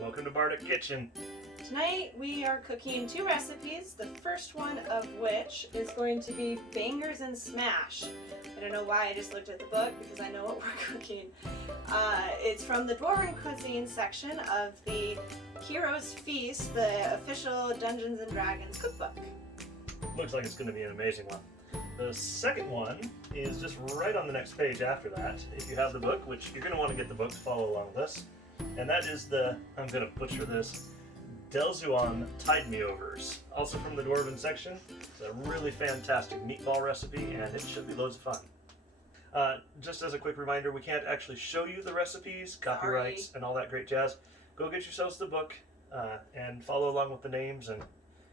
Welcome to Bardic Kitchen. Tonight we are cooking two recipes, the first one of which is going to be bangers and smash. I don't know why I just looked at the book because I know what we're cooking. It's from the Dwarven Cuisine section of the Heroes Feast, the official Dungeons & Dragons cookbook. Looks like it's going to be an amazing one. The second one is just right on the next page after that. If you have the book, which you're going to want to get the book to follow along with this. And that is the, I'm going to butcher this, Delzuon Tide Me Overs. Also from the Dwarven section. It's a really fantastic meatball recipe and it should be loads of fun. Just as a quick reminder, we can't actually show you the recipes, copyrights, and all that great jazz. Go get yourselves the book and follow along with the names, and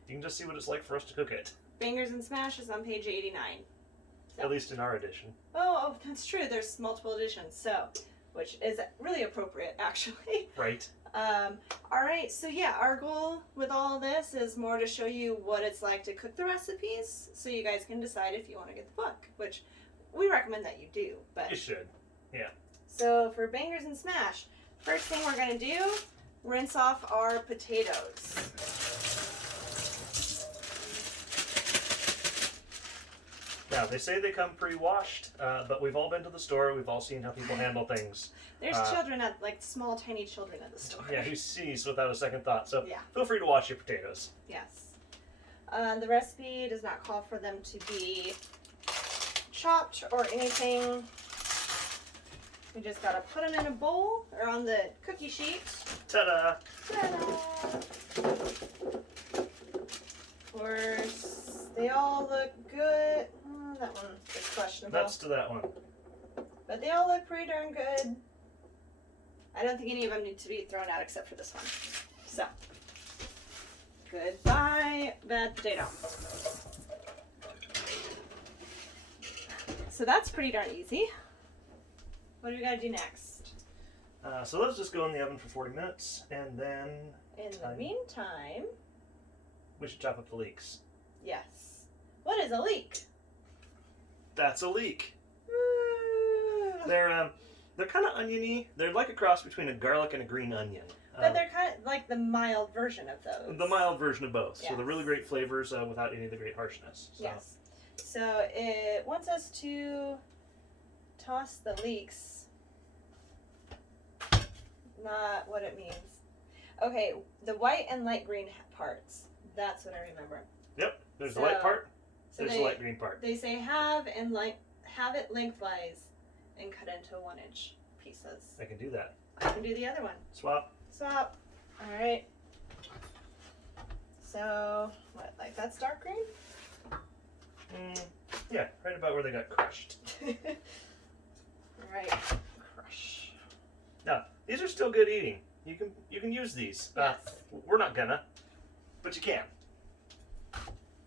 you can just see what it's like for us to cook it. Bangers and Smash is on page 89. So. At least in our edition. Oh, that's true. There's multiple editions, so which is really appropriate, actually. Right. All right, so yeah, our goal with all of this is more to show you what it's like to cook the recipes, so you guys can decide if you want to get the book, which we recommend that you do. But You should, yeah. So for Bangers and Smash, first thing we're gonna do, rinse off our potatoes. Now, they say they come pre-washed, but we've all been to the store. We've all seen how people handle things. There's children at, like, small, tiny children at the store. Yeah, who sees without a second thought. So Yeah. feel free to wash your potatoes. Yes. The recipe does not call for them to be chopped or anything. We just gotta put them in a bowl or on the cookie sheet. Ta-da! Ta-da! Of course, they all look good. Oh, that one is questionable. That's to that one. But they all look pretty darn good. I don't think any of them need to be thrown out except for this one. So, goodbye, bad potato. So that's pretty darn easy. What do we gotta do next? So let's just go in the oven for 40 minutes, and then In the meantime, we should chop up the leeks. yes. What is a leek? That's a leek. Woo. They're kind of oniony. They're like a cross between a garlic and a green onion. But they're kind of like the mild version of those. The mild version of both. Yes. So they're really great flavors without any of the great harshness. So. Yes. So it wants us to toss the leeks. Not what it means. Okay, the white and light green parts. That's what I remember. Yep. There's the white part. So There's the light green part. They say have it lengthwise and cut into 1-inch pieces. I can do that. I can do the other one. Swap. Swap. All right. So what? Like that's dark green? Yeah, right about where they got crushed. All right. Crush. Now, these are still good eating. You can use these. Yes. We're not gonna, but you can.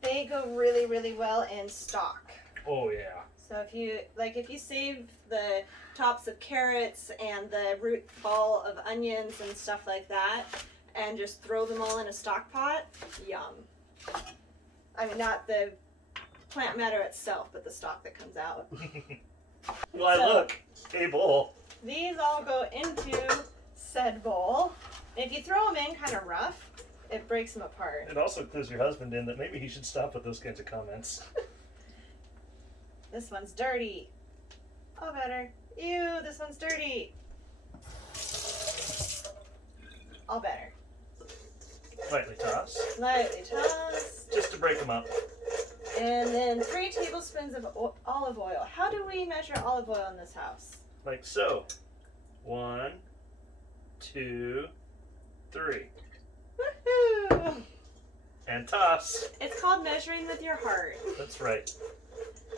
They go really, really well in stock. Oh yeah. So if you save the tops of carrots and the root ball of onions and stuff like that, and just throw them all in a stock pot, yum. I mean, not the plant matter itself, but the stock that comes out. Why, look, a bowl. These all go into said bowl. And if you throw them in kind of rough, it breaks them apart. It also clues your husband in that maybe he should stop with those kinds of comments. This one's dirty. All better. Ew, this one's dirty. All better. Lightly toss. Lightly toss. Just to break them up. And then 3 tablespoons of olive oil. How do we measure olive oil in this house? Like so. 1, 2, 3. Woohoo! And toss. It's called measuring with your heart. That's right.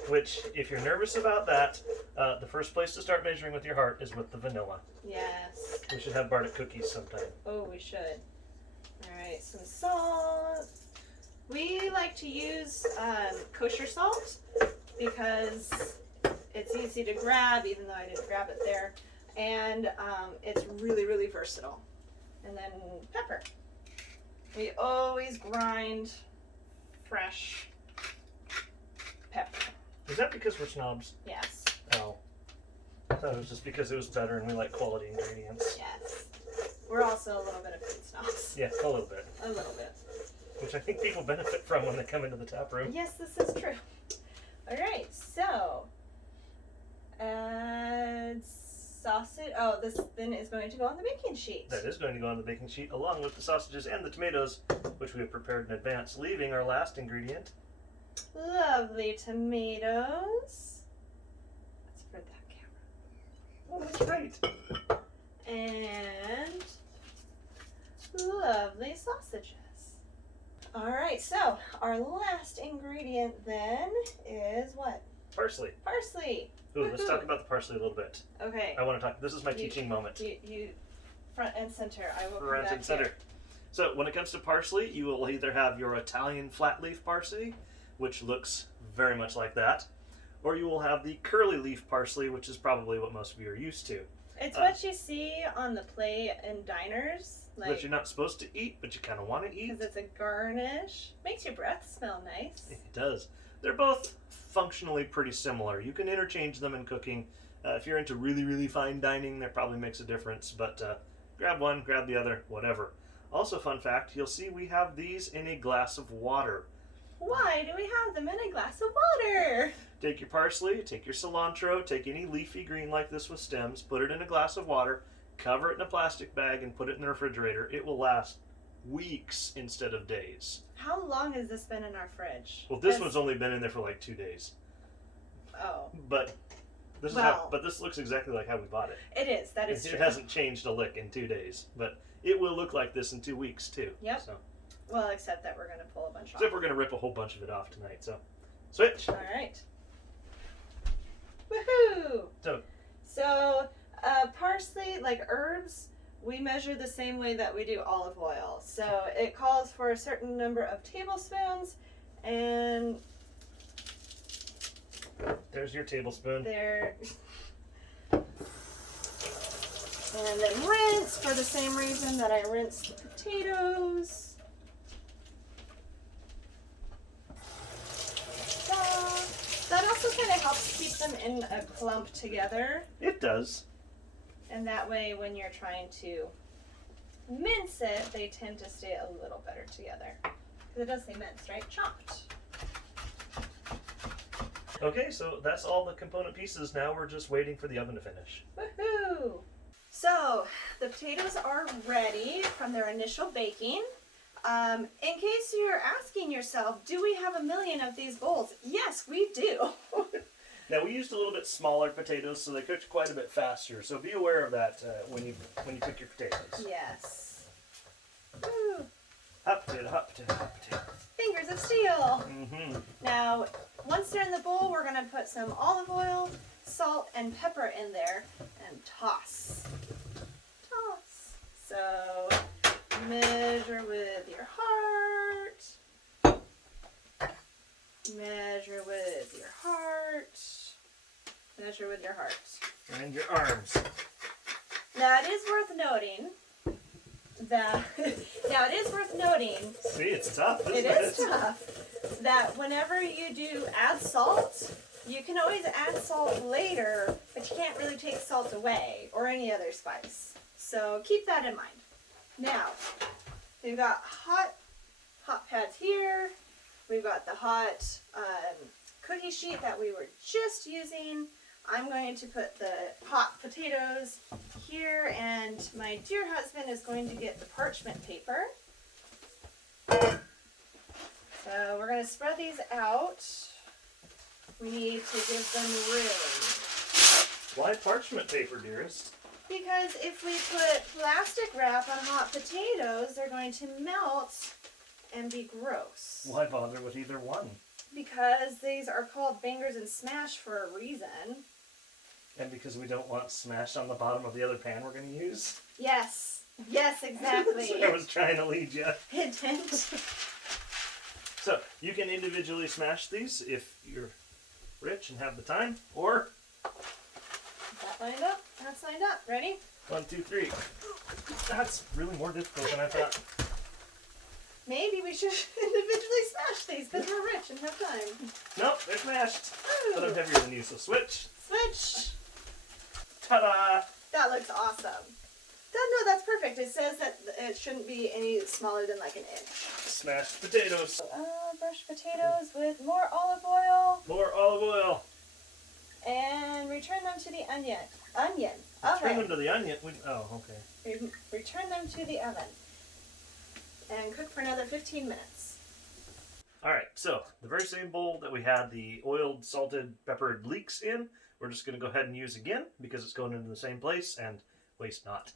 Which, if you're nervous about that, the first place to start measuring with your heart is with the vanilla. Yes. We should have Bardic cookies sometime. Oh, we should. Alright, some salt. We like to use kosher salt because it's easy to grab, even though I didn't grab it there. And it's really, really versatile. And then pepper. We always grind fresh pepper. Is that because we're snobs? Yes. Oh. I thought it was just because it was better and we like quality ingredients. Yes. We're also a little bit of foodie. Yeah, a little bit. A little bit. Which I think people benefit from when they come into the tap room. Yes, this is true. Alright, so add sausage. Oh, this then is going to go on the baking sheet. That is going to go on the baking sheet along with the sausages and the tomatoes, which we have prepared in advance, leaving our last ingredient. Lovely tomatoes. That's for that camera. Oh, that's right. And lovely sausages. Alright, so our last ingredient then is what? Parsley. Parsley. Ooh, let's talk about the parsley a little bit. Okay. I want to talk. This is my teaching moment. You front and center. I will Front come and back center. here. So when it comes to parsley, you will either have your Italian flat leaf parsley, which looks very much like that, or you will have the curly leaf parsley, which is probably what most of you are used to. It's what you see on the plate in diners. That you're not supposed to eat, but you kind of want to eat. Because it's a garnish. Makes your breath smell nice. It does. They're both functionally pretty similar. You can interchange them in cooking. If you're into really, really fine dining, that probably makes a difference. But grab one, grab the other, whatever. Also, fun fact, you'll see we have these in a glass of water. Why do we have them in a glass of water? Take your parsley, take your cilantro, take any leafy green like this with stems, put it in a glass of water, cover it in a plastic bag, and put it in the refrigerator. It will last weeks instead of days. How long has this been in our fridge? Well, this one's only been in there for like 2 days. Oh. But this this looks exactly like how we bought it. It is. That is true. It hasn't changed a lick in 2 days, but it will look like this in 2 weeks too. Yep. So, well, except that we're going to pull a bunch off. except we're going to rip a whole bunch of it off tonight. So, switch. All right. Woohoo! So parsley, like herbs, we measure the same way that we do olive oil. So it calls for a certain number of tablespoons, and there's your tablespoon. there. And then rinse for the same reason that I rinsed the potatoes. That also kind of helps keep them in a clump together. It does. And that way, when you're trying to mince it, they tend to stay a little better together. Because it does say mince, right? Chopped. Okay, so that's all the component pieces. Now we're just waiting for the oven to finish. Woohoo! So, the potatoes are ready from their initial baking. In case you're asking yourself, do we have a million of these bowls? Yes, we do. Now we used a little bit smaller potatoes, so they cooked quite a bit faster. So be aware of that when you cook your potatoes. Yes. Woo. Hot potato, hot potato, hot potato. Fingers of steel. Mm-hmm. Now, once they're in the bowl, we're going to put some olive oil, salt, and pepper in there and toss. Toss. So, measure with your heart. Measure with your heart. Measure with your heart. And your arms. Now, it is worth noting that See, it's tough, isn't it is tough, that whenever you do add salt, you can always add salt later, but you can't really take salt away or any other spice. So keep that in mind. Now, we've got hot pads here. We've got the hot cookie sheet that we were just using. I'm going to put the hot potatoes here, and my dear husband is going to get the parchment paper. So we're going to spread these out. We need to give them room. Why parchment paper, dearest? Because if we put plastic wrap on hot potatoes, they're going to melt and be gross. Why bother with either one? Because these are called bangers and smash for a reason. And because we don't want smashed on the bottom of the other pan we're going to use? Yes. Yes, exactly. That's where I was trying to lead you. Hint. So, you can individually smash these if you're rich and have the time, or... That lined up. That's lined up. Ready? 1, 2, 3. That's really more difficult than I thought. Maybe we should individually smash these because we're rich and have time. Nope, they're smashed. Ooh. But I'm heavier than you, so switch. Switch. Ta-da! That looks awesome. No, that's perfect. fact, it says that it shouldn't be any smaller than like an inch. Smashed potatoes. Brush potatoes with more olive oil. More olive oil. And return them to the oven. Turn them to the onion. Oh, okay. Return them to the oven. And cook for another 15 minutes. Alright, so the very same bowl that we had the oiled, salted, peppered leeks in, we're just going to go ahead and use again because it's going into the same place and waste not.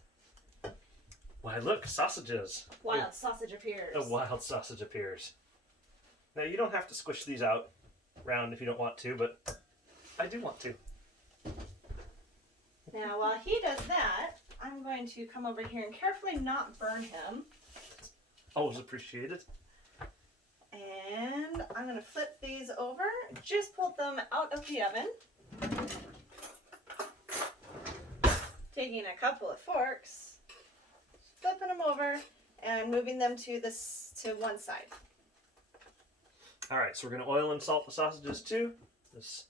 Why, look, sausages. Wild sausage appears. A wild sausage appears. Now, you don't have to squish these out round if you don't want to, but I do want to. Now, while he does that, I'm going to come over here and carefully not burn him. Always appreciated. And I'm going to flip these over. Just pulled them out of the oven. Taking a couple of forks, flipping them over, and moving them to one side. All right, so we're going to oil and salt the sausages too. This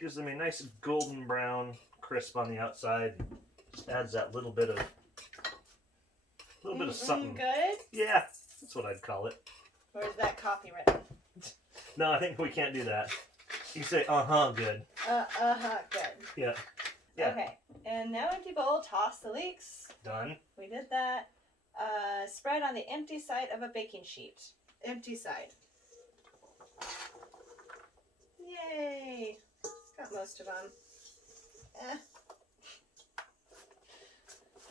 gives them a nice golden brown crisp on the outside. Just adds that little bit of something. Good? Yeah, that's what I'd call it. Or is that copyrighted? No, I think we can't do that. You say, good. Good. Yeah. Okay, and now empty bowl, toss the leeks. Done. We did that. Spread on the empty side of a baking sheet. Empty side. Yay! Got most of them.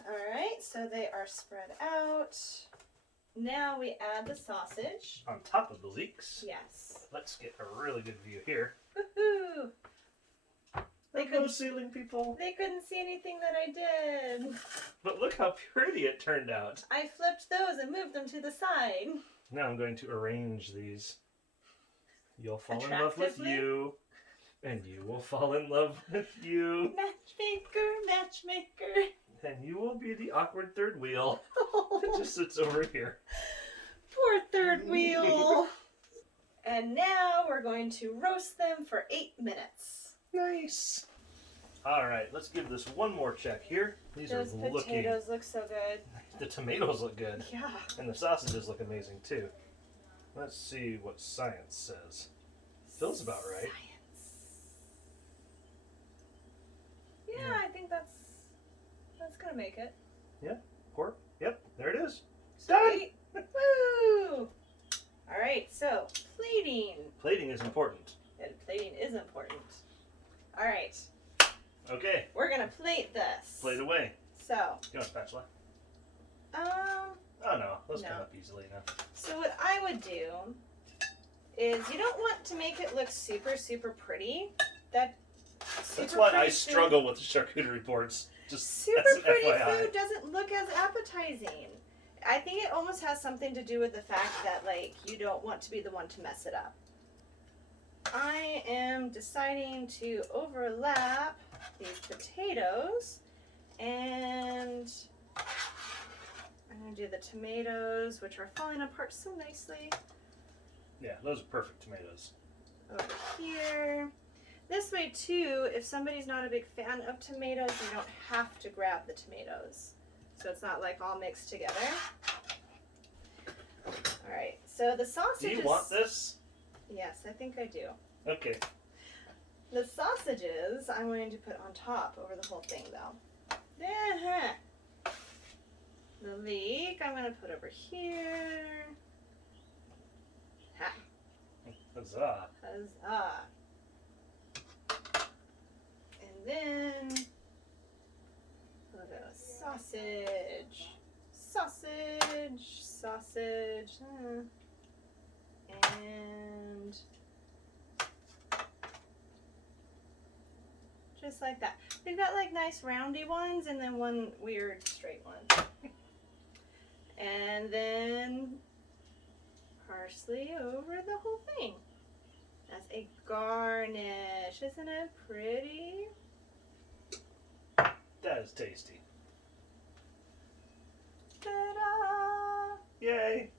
Alright, so they are spread out. Now we add the sausage. On top of the leeks. Yes. Let's get a really good view here. Woohoo! Hello, ceiling people. They couldn't see anything that I did. But look how pretty it turned out. I flipped those and moved them to the side. Now I'm going to arrange these. You'll fall in love with you. And you will fall in love with you. Matchmaker, matchmaker. And you will be the awkward third wheel that just sits over here. Poor third wheel. And now we're going to roast them for 8 minutes. Nice. All right, let's give this one more check here. Those potatoes look so good. The tomatoes look good. Yeah. And the sausages look amazing too. Let's see what science says. Feels about right. Science. Yeah, I think that's gonna make it. Yeah, pork. Yep, there it is. Sweet. Woo! All right, so plating. Plating is important. And plating is important. All right. Okay. We're gonna plate this. Plate away. So. You want a spatula? Oh no, those no. come up easily enough. So what I would do is you don't want to make it look super, super pretty. That's why I struggle with the charcuterie boards. Just super as an pretty FYI. food doesn't look as appetizing. I think it almost has something to do with the fact that like you don't want to be the one to mess it up. I am deciding to overlap these potatoes and I'm going to do the tomatoes, which are falling apart so nicely. Yeah, those are perfect tomatoes. Over here. This way too, if somebody's not a big fan of tomatoes, you don't have to grab the tomatoes. So it's not like all mixed together. Alright, so the sausage Do you want this? Yes, I think I do. Okay. The sausages I'm going to put on top over the whole thing though. The leek I'm going to put over here. Ha. Huzzah. Huzzah. And then we'll go sausage. Sausage. Sausage. And just like that. They've got like nice roundy ones and then one weird straight one. And then parsley over the whole thing. As a garnish. Isn't it pretty? That is tasty. Ta-da! Yay!